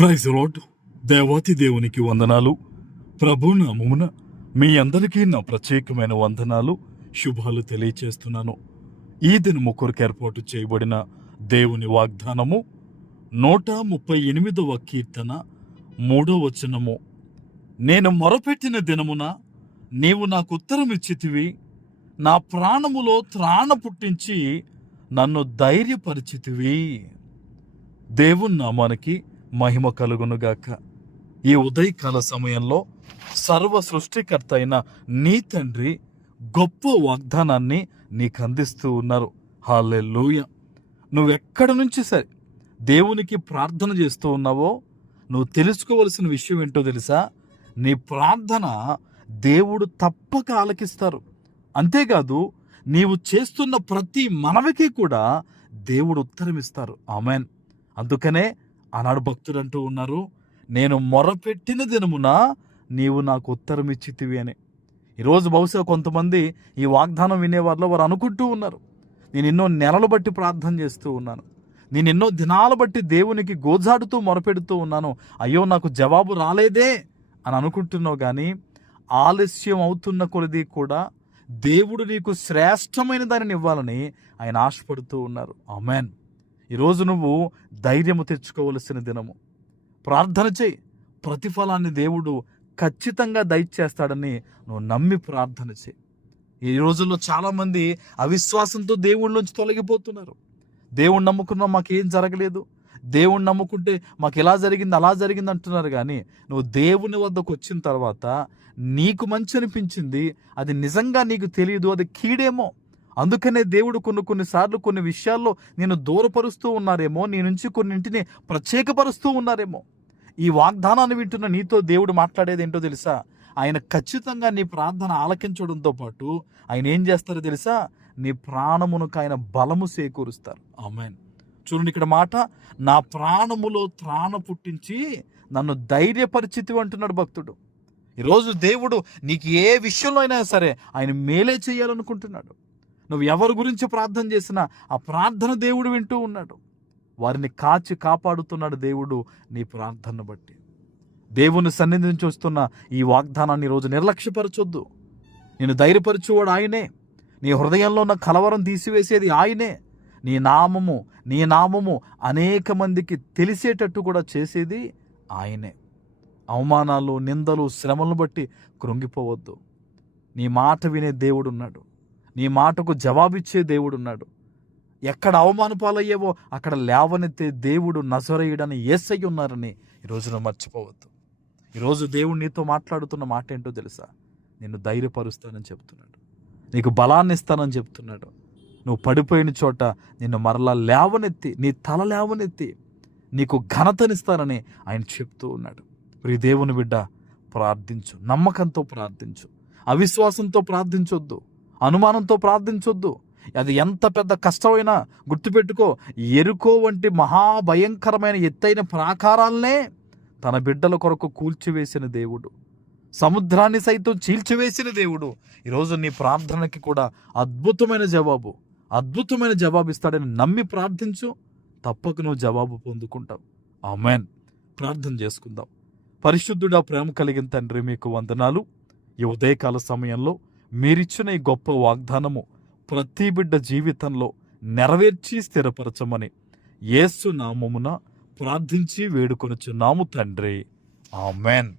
Praise lord. దేవాతి దేవునికి వందనాలు. ప్రభు నామమున మీ అందరికీ నా ప్రత్యేకమైన వందనాలు, శుభాలు తెలియచేస్తున్నాను. ఈ దినము కొరకు ఏర్పాటు చేయబడిన దేవుని వాగ్దానము 138వ కీర్తన 3వ వచనము. నేను మొరపెట్టిన దినమున నీవు నాకు ఉత్తరం ఇచ్చితివి, నా ప్రాణములో త్రాణ పుట్టించి నన్ను ధైర్యపరిచితివి. దేవుని నామానికి మహిమ కలుగునుగాక. ఈ ఉదయకాల సమయంలో సర్వ సృష్టికర్త అయిన నీ తండ్రి గొప్ప వాగ్దానాన్ని నీకు అందిస్తూ ఉన్నారు. హల్లెలూయా. నువ్వెక్కడి నుంచి సరే దేవునికి ప్రార్థన చేస్తూ ఉన్నావో నువ్వు తెలుసుకోవలసిన విషయం ఏంటో తెలుసా? నీ ప్రార్థన దేవుడు తప్పక ఆలకిస్తారు. అంతేకాదు, నీవు చేస్తున్న ప్రతి మనవికి కూడా దేవుడు ఉత్తరం ఇస్తారు. ఆమెన్. అందుకనే ఆనాడు భక్తుడు అంటూ ఉన్నారు, నేను మొరపెట్టిన దినమున నీవు నాకు ఉత్తరం ఇచ్చితివి అని. ఈరోజు బహుశా కొంతమంది ఈ వాగ్దానం వినేవారిలో వారు అనుకుంటూ ఉన్నారు, నేను ఎన్నో నెలలు బట్టి ప్రార్థన చేస్తూ ఉన్నాను, నేను ఎన్నో దినాలు బట్టి దేవునికి గోజాడుతూ మొరపెడుతూ ఉన్నాను, అయ్యో నాకు జవాబు రాలేదే అని అనుకుంటున్నావు. కానీ ఆలస్యం అవుతున్న కొలది కూడా దేవుడు నీకు శ్రేష్టమైన దానిని ఇవ్వాలని ఆయన ఆశపడుతూ ఉన్నారు. ఆమెన్. ఈరోజు నువ్వు ధైర్యము తెచ్చుకోవలసిన దినము. ప్రార్థన చేయి, ప్రతిఫలాన్ని దేవుడు ఖచ్చితంగా దయచేస్తాడని నువ్వు నమ్మి ప్రార్థన చేయి. ఈ రోజుల్లో చాలామంది అవిశ్వాసంతో దేవుడి నుంచి తొలగిపోతున్నారు. దేవుణ్ణి నమ్ముకున్నా మాకేం జరగలేదు, దేవుణ్ణి నమ్ముకుంటే మాకు ఇలా జరిగింది అలా జరిగింది అంటున్నారు. కానీ నువ్వు దేవుని వద్దకు వచ్చిన తర్వాత నీకు మంచి అనిపించింది, అది నిజంగా నీకు తెలియదు, అది కీడేమో. అందుకనే దేవుడు కొన్నిసార్లు కొన్ని విషయాల్లో నేను దూరపరుస్తూ ఉన్నారేమో, నీ నుంచి కొన్నింటిని ప్రత్యేకపరుస్తూ ఉన్నారేమో. ఈ వాగ్దానాన్ని వింటున్న నీతో దేవుడు మాట్లాడేది ఏంటో తెలుసా? ఆయన ఖచ్చితంగా నీ ప్రార్థన ఆలకించడంతో పాటు ఆయన ఏం చేస్తారో తెలుసా? నీ ప్రాణమునకు ఆయన బలము చేకూరుస్తారు. ఆమేన్. చూడండి ఇక్కడ మాట, నా ప్రాణములో త్రాణ పుట్టించి నన్ను ధైర్యపరిచితివి అంటున్నాడు భక్తుడు. ఈరోజు దేవుడు నీకు ఏ విషయంలో అయినా సరే ఆయన మేలే చేయాలనుకుంటున్నాడు. నువ్వు ఎవరి గురించి ప్రార్థన చేసినా ఆ ప్రార్థన దేవుడు వింటూ ఉన్నాడు. వారిని కాచి కాపాడుతున్నాడు దేవుడు నీ ప్రార్థనను బట్టి. దేవుని సన్నిధి నుంచి వస్తున్న ఈ వాగ్దానాన్ని ఈరోజు నిర్లక్ష్యపరచొద్దు. నేను ధైర్యపరచువాడు ఆయనే. నీ హృదయంలో ఉన్న కలవరం తీసివేసేది ఆయనే. నీ నామము అనేక మందికి తెలిసేటట్టు కూడా చేసేది ఆయనే. అవమానాలు, నిందలు, శ్రమలను బట్టి కృంగిపోవద్దు. నీ మాట వినే దేవుడున్నాడు, నీ మాటకు జవాబిచ్చే దేవుడున్నాడు. ఎక్కడ అవమాన పాలయ్యేవో అక్కడ లేవనెత్తే దేవుడు నజరేయుడని యేసయ్య ఉన్నారని ఈరోజున మర్చిపోవద్దు. ఈరోజు దేవుడు నీతో మాట్లాడుతున్న మాట ఏంటో తెలుసా? నిన్ను ధైర్యపరుస్తానని చెప్తున్నాడు, నీకు బలాన్ని ఇస్తానని చెప్తున్నాడు. నువ్వు పడిపోయిన చోట నిన్ను మరలా లేవనెత్తి, నీ తల లేవనెత్తి నీకు ఘనతనిస్తానని ఆయన చెప్తూ ఉన్నాడు. ప్రియ దేవుని బిడ్డ, ప్రార్థించు, నమ్మకంతో ప్రార్థించు, అవిశ్వాసంతో ప్రార్థించొద్దు, అనుమానంతో ప్రార్థించొద్దు. అది ఎంత పెద్ద కష్టమైనా గుర్తుపెట్టుకో, ఎరుకో వంటి మహాభయంకరమైన ఎత్తైన ప్రాకారాలనే తన బిడ్డల కొరకు కూల్చివేసిన దేవుడు, సముద్రాన్ని సైతం చీల్చివేసిన దేవుడు ఈరోజు నీ ప్రార్థనకి కూడా అద్భుతమైన జవాబు ఇస్తాడని నమ్మి ప్రార్థించు. తప్పక నువ్వు జవాబు పొందుకుంటావు. ఆమేన్. ప్రార్థన చేసుకుందాం. పరిశుద్ధుడా, ప్రేమ కలిగిన తండ్రి, మీకు వందనాలు. ఈ ఉదయకాల సమయంలో మీరిచ్చిన ఈ గొప్ప వాగ్దానము ప్రతి బిడ్డ జీవితంలో నెరవేర్చి స్థిరపరచమని యేసు నామమున ప్రార్థించి వేడుకొనుచున్నాము తండ్రి. ఆమెన్.